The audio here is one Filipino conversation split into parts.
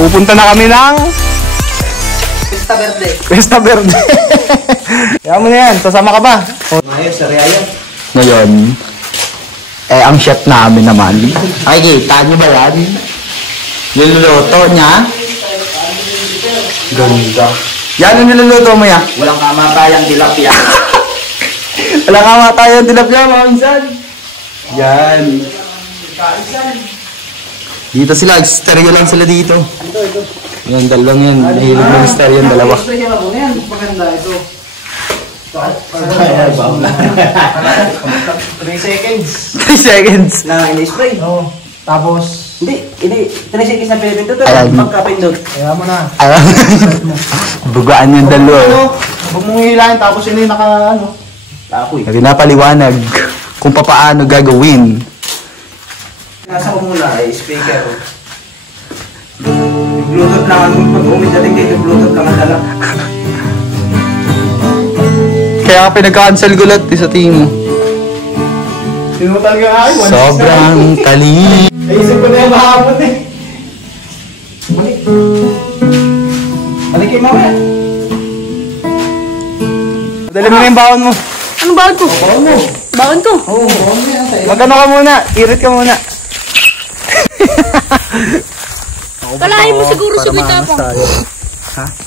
Pupunta na kami ng Pista Verde. Pista Verde. Kaya mo na yan, sasama ka ba? Ayos, sariaya. Ngayon, ang chef namin naman. Ay, kita niyo ba yan? Niluluto niya. Ganda. Yan ang niluluto mo yan. Walang kamatayang tilapia. Walang kamatayang tilapia, mga minsan. Yan. Dito sila, stereo lang sila dito. Yan, dalawang yan. Nahilig ng stereo yung dalawa. Maganda ito. 3 seconds. 3 seconds. Na in-spray. Oo. Tapos, Hindi. 3 seconds na pinipindot. Ayan. Pagkapindot. kaya mo na. Bugaan yung dalawa. Huwag mong hihilahin tapos yun yung naka, ano. Ako'y. Pinapaliwanag kung paano gagawin. Nasa ko muna ay speaker. Bluetooth lang ang pag-umidating dito. Bluetooth lang ang dala. Kaya ka pinag-cancel gulat sa team. Sino mo talaga ay? Sobrang kali. Naisip ko na yung mahapon eh. Balik. Balik kayo mamaya. Dali mo na yung baon mo. Anong baon ko? Baon ko? Magano ka muna. Irit ka muna. Kalahin mo siguro sa bitapang.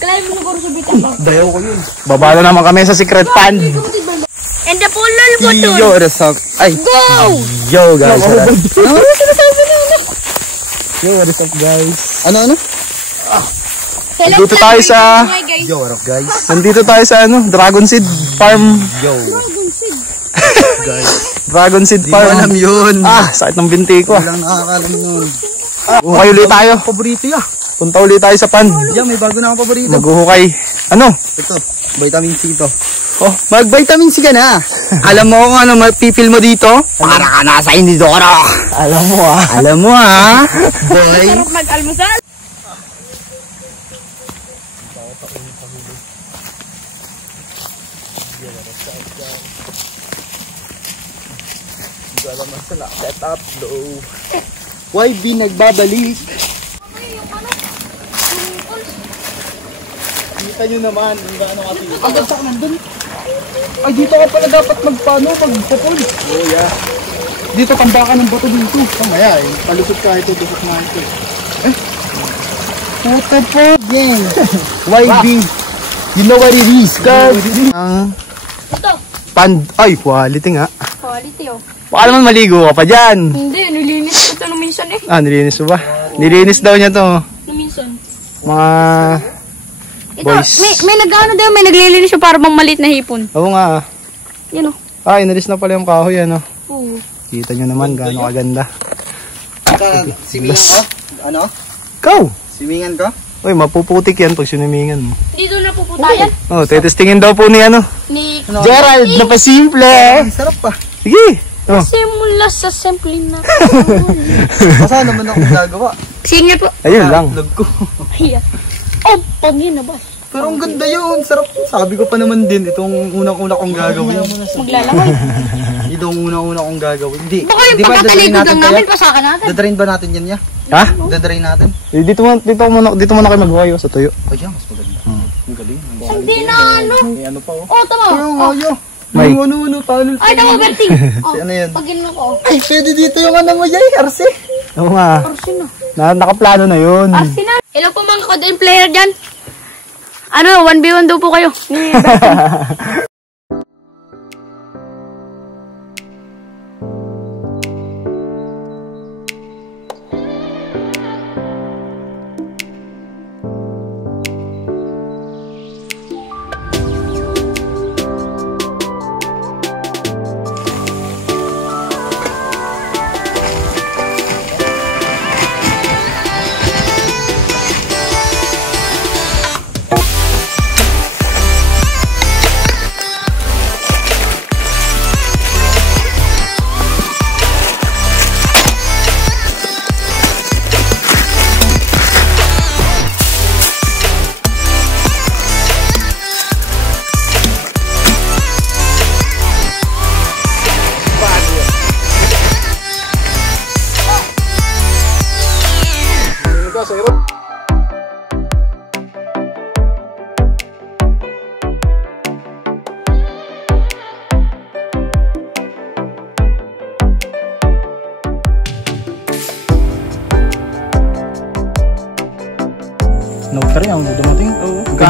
Kalahin mo siguro sa bitapang. Dayaw ko yun. Baba na naman kami sa secret pan. And the pulol button. Yo, what's up? Ay. Go! Yo, guys. Ano sinasabi na? Yo, what's up, guys? Ano? Nandito tayo sa... Yo, what up, guys? Nandito tayo sa Dragon Seed Farm. Yo. Dragon seed. Dragon Seed Farm. Di mo alam yun. Sakit ng binti ko. Walang nakakalam yun. Hukay ulit tayo. Paborito ya. Punta ulit tayo sa pan. Yan, may bago na akong paborito. Maghuhukay. Ano? Ito, vitamin C ito. Oh, mag-vitamin C ka na. Alam mo kung ano mapipil mo dito? Para ka nasa Indidoro. Alam mo Alam mo boy. Sarap mag-almusal. Setup low. YB nagbabalik. Kita nyo naman kung gaano kapili. Ang ganda ka nandun. Ay, dito ka pala dapat magpapol. Oh yeah. Dito, tambakan ng bato dito. Kamaya eh, palusot ka ito, lusot na ito. Eh, puta po, gang. YB. You know what it is, guys? Ito. Ay, quality nga. Quality oh. Baka naman maligo ka pa dyan. Hindi, nilinis ko ito nung minsan eh. Nilinis mo ba? Nilinis daw niya to. Nung minsan. Mga Ito, boys. may nag-ano daw, may naglilinis siya para bang maliit na hipon. Oo nga. Yan oh. Inalis na pala yung kahoy, ano. Oo. Kita nyo naman gaano kaganda. Simingan ko? Ano? Ikaw! Simingan ko? Uy, mapuputik yan pag sinimingan mo. Dito na puputayan. Oh, tetestingin daw po ni Ni Gerald na pasimple. Ang sarap pa. Sige. Oh. simula sa simple na. Basta naman akong gagawa. Sige po. Ayun lang. Vlog ko. Ayan. Oh, pangin na ba? Pero ang ganda yun. Sarap. Sabi ko pa naman din, itong unang-una kong gagawin. Maglalaway. Itong unang-una kong gagawin. Hindi. Baka yung Di ba, pagkatalikod dadarin lang natin namin, kaya? pasakan natin. Dadarin ba natin yan ya? Ha? Dadarin natin? Dito muna kayo maghuhayo sa tuyo. Ay, mas maganda. Ang galing. Hindi na ano. May ano pa oh. Oh, tama. Yung Oh. ayo. May- Yung ano, tunnel. Ay, tama, Berting. Oh, Ano yan? pagin mo ko. Ay, pwede dito yung ano mo, Jay. Arce. Oo nga. Arsin Nakaplano na yun. Arsin na. Hello po mga content player dyan. Ano, 1v1 daw po kayo. Ni Berting.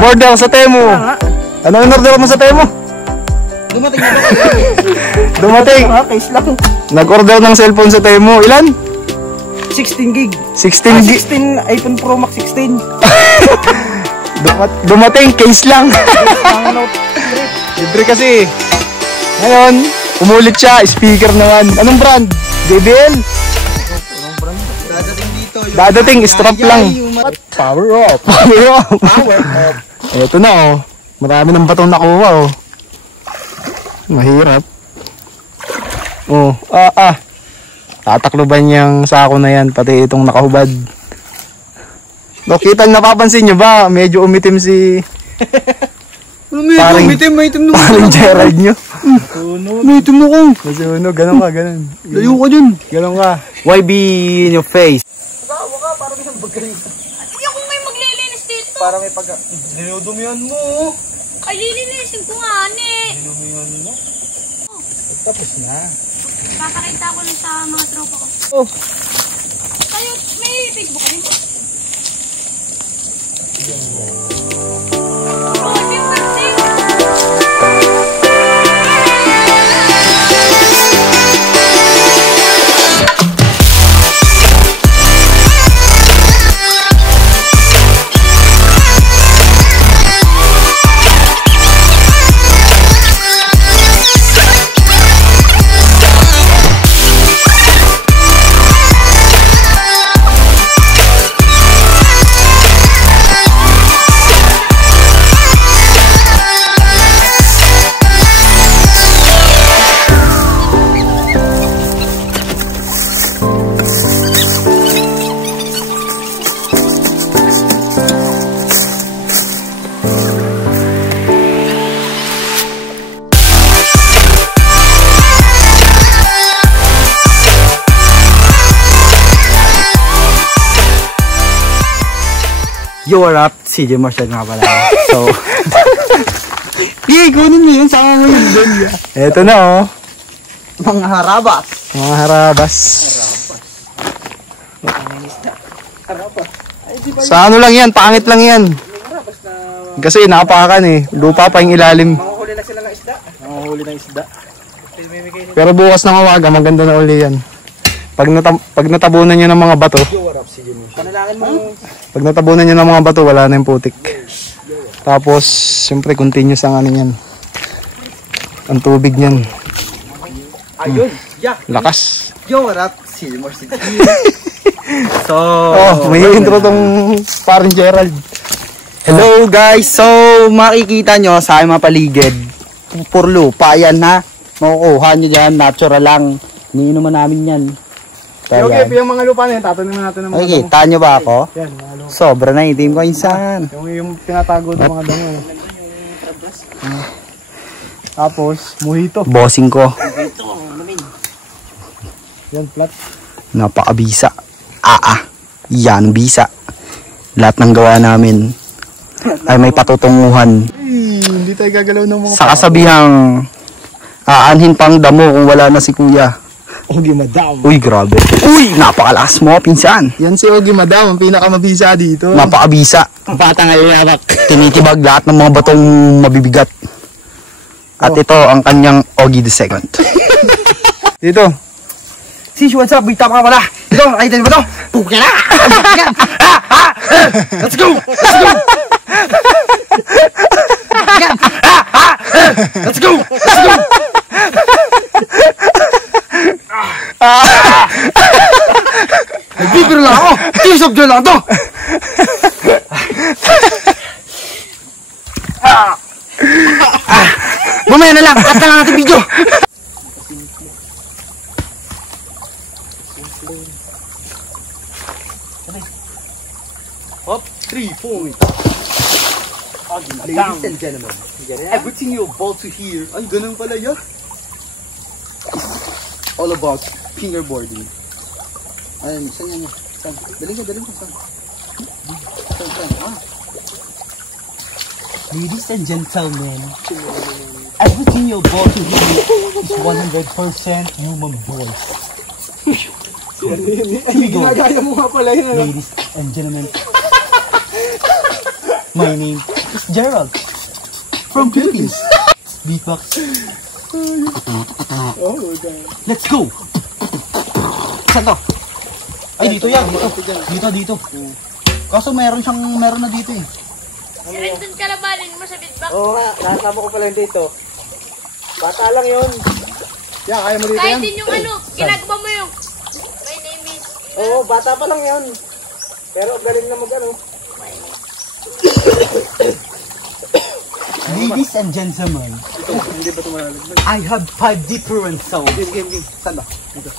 Nag-order sa Temu. Ano in-order mo sa Temu? Dumating na ba? Dumating. Case lang. Nag-order ng cellphone sa Temu. Ilan? 16 gig. 16 gig. 16 iPhone Pro Max 16. Dumating, case lang. Libre kasi. Ngayon, umulit siya, speaker naman. Anong brand? JBL? Dadating dito. Dadating, strap lang. Power up. Power up. Power up. Eto na oh. Marami ng batong nakuha oh. Mahirap. Oh, tatakloban yung sako na yan, pati itong nakahubad. No, kita napapansin nyo ba? Medyo umitim si... Paring Maitim Gerald nyo. Maitim na kong. Masunog, ganun ka, ganun. Layo ka dyan. Ganun ka. YB in your face. Hindi ako may maglilinis dito. Para may pag... Dinudumihan mo. Ay, lilinisin ko nga, ne. Tapos na. Papakita ko lang sa mga tropa ko. Oh. Kayo, may Facebook ka rin? Oh, happy birthday! Yo, what up? CJ Marshall nga pala. So, Kunin mo yun. Saka mo yun doon. Eto na oh. Mga harabas. Mga harabas. Sa ano lang yan, pangit lang yan. Kasi napakan eh. Lupa pa yung ilalim. Manguhuli na sila ng isda. Manguhuli ng isda. Pero bukas ng umaga, maganda na uli yan. Pag natabunan nyo ng mga bato, Panalangin mo. pag natabunan nyo ng mga bato, wala na yung putik. Tapos, siyempre, continuous ang ano yan. Ang tubig niyan. Ayun. Yeah. Lakas. Yo, what up? Silmore City. So, Oh, may intro tong parang Gerald. hello guys. So, makikita nyo sa aking mga paligid. Puro lupa yan ha. Makukuha nyo dyan. Natural lang. Niinuman namin yan. So, Okay, yan. yung mga lupa na yan, tatanim natin ng mga Okay, kita nyo ba ako? Yan, mga lupa. Sobra na itim ko insan. Yung tinatago ng mga damo. Tapos, mojito. Bossing ko. Yan, flat. Napakabisa. Yan, bisa. Lahat ng gawa namin ay may patutunguhan. Hindi tayo gagalaw ng mga Sa kasabihang aanhin pang damo kung wala na si kuya. Ogie Madam. Uy, grabe. Uy, napakalakas mo, pinsan. Yan si Ogie Madam, ang pinakamabisa dito. Napakabisa. Batang aliyabak. Tinitibag lahat ng mga batong mabibigat. At ito ang kanyang Ogie the Second. Dito. Sis, what's up? Bita ka pala. Ito, nakita niyo ba ito? Puka na! Let's go! Let's go! Let's go! Let's go! Nagbibiro lang ako! Tears of joy lang ito! Mamaya na lang! Cut na lang natin video! Up, 3 points. Ladies and gentlemen, everything you're about to hear, ay ganun pala yan. All about fingerboarding. Ayun, saan yan? Saan? Daling ka, saan? Saan? Ladies and gentlemen, everything you're about to hear is 100% human voice. Ginagaya mo nga pala yun. Ladies and gentlemen, my name It's Gerald. From Philippines. Beatbox. Oh, okay. Let's go! Saan to? Ay, dito yan. Dito. Kaso meron na dito eh. Nandun ka labanin mo sa beatbox. Oo nga, nakasama ko pala dito. Bata lang yun. Yan, kaya mo dito Kahit yan? din yung ginagawa mo yung my name is... Oo, bata pa lang yun. Pero galing na mag-ano. Ladies and gentlemen, Ito, hindi ba ito malalaglag? I have 5 different sounds. Game. Saan ba? Dito.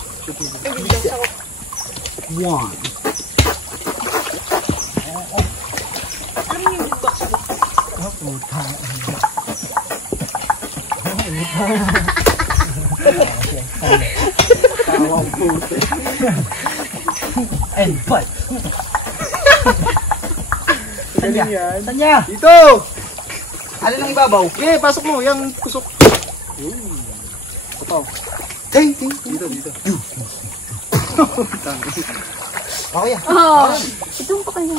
One. And five. Galing yan. Saan niya? Dito! Alin ang ibabaw? Okay, pasok mo. Yung kusok. Ito. Ting. Dito. Ako yan. Itong pa kayo.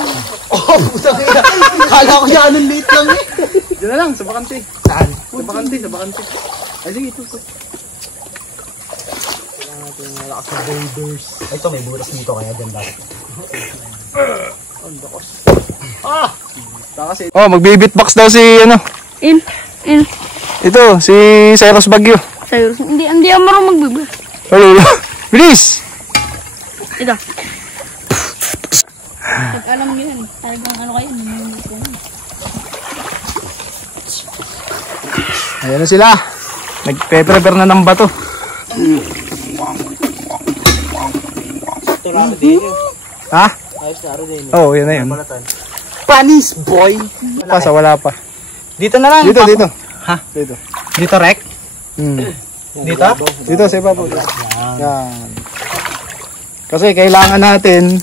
Oh, putang ina. Kala ko yan, anong late lang eh. Diyan na lang, sa bakante. Saan? Sa bakante. Ay, sige, ito. Ito, may butas dito kaya dyan dapat. Kasi, Oh, magbi-beatbox daw si ano. In. Ito, si Cyrus Bagyo. Cyrus. Hindi ako marunong magbibig. Hello. Bilis! Ito. Pag alam nyo yan, talagang ano kayo. Ayan na sila. Nagpe-prepare na ng bato. Ito lang din. Ha? Ayos na rin din. Oo, yun na yun. Panis, boy. Wala pa. Dito na lang. Dito. Ha? Dito. Dito, Rek? Dito? Dito, sa iba po. Yan. Kasi kailangan natin,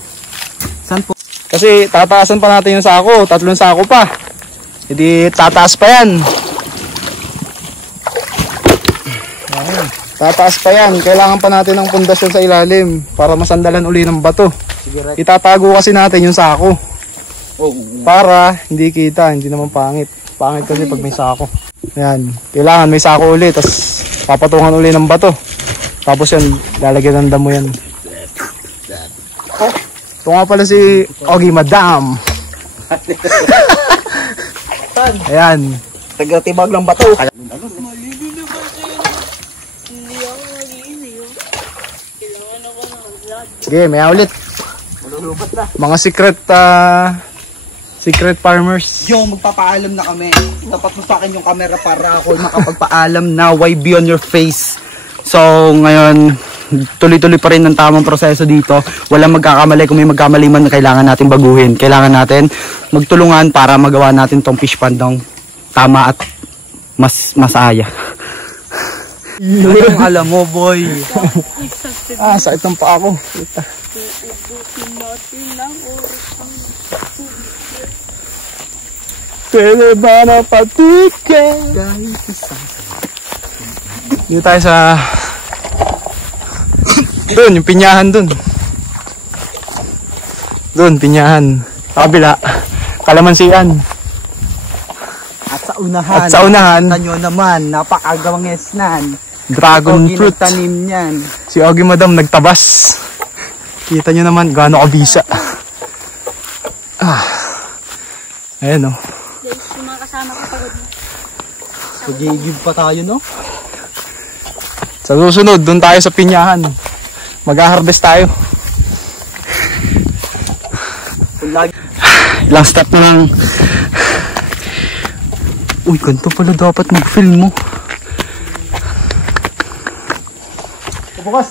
Saan po? kasi tataasan pa natin yung sako. 3 sako pa. Hindi tataas pa yan. Tataas pa yan. Kailangan pa natin ng pundasyon sa ilalim para masandalan uli ng bato. Itatago kasi natin yung sako. Para hindi kita, hindi naman pangit. Pangit kasi pag may sako. Ayan. Kailangan may sako uli. Tapos papatungan uli ng bato. Tapos yan, lalagyan ng damo yan. Ito nga pala si Ogie Madam. Ayan. Tagatibag ng bato. Sige, may ulit. Mga secret farmers. Yo, magpapaalam na kami. Dapat mo sa akin yung camera para ako makapagpaalam na why be on your face. So, ngayon, tuloy-tuloy pa rin ang tamang proseso dito. Walang magkakamali. Kung may magkamali man, kailangan natin baguhin. Kailangan natin magtulungan para magawa natin tong fish pond ng tama at masaya. Anong alam mo, boy? Sakit ng paa ko. Pwede ba na patikin? Dito tayo sa doon, yung pinyahan doon. Doon, pinyahan. Kabila, kalamansian. At sa unahan, nyo naman, napakagawanges nan. Dragon fruit. Tanim niyan. Si Ogie Madam nagtabas. Kita nyo naman gaano kabisa. Ayan o. Yung mga kasama ko pagod na. Pag-i-give pa tayo, no? Sa susunod, doon tayo sa pinyahan. Mag-harvest tayo. Last step na lang. Uy, ganito pala dapat mag-film mo. bukas.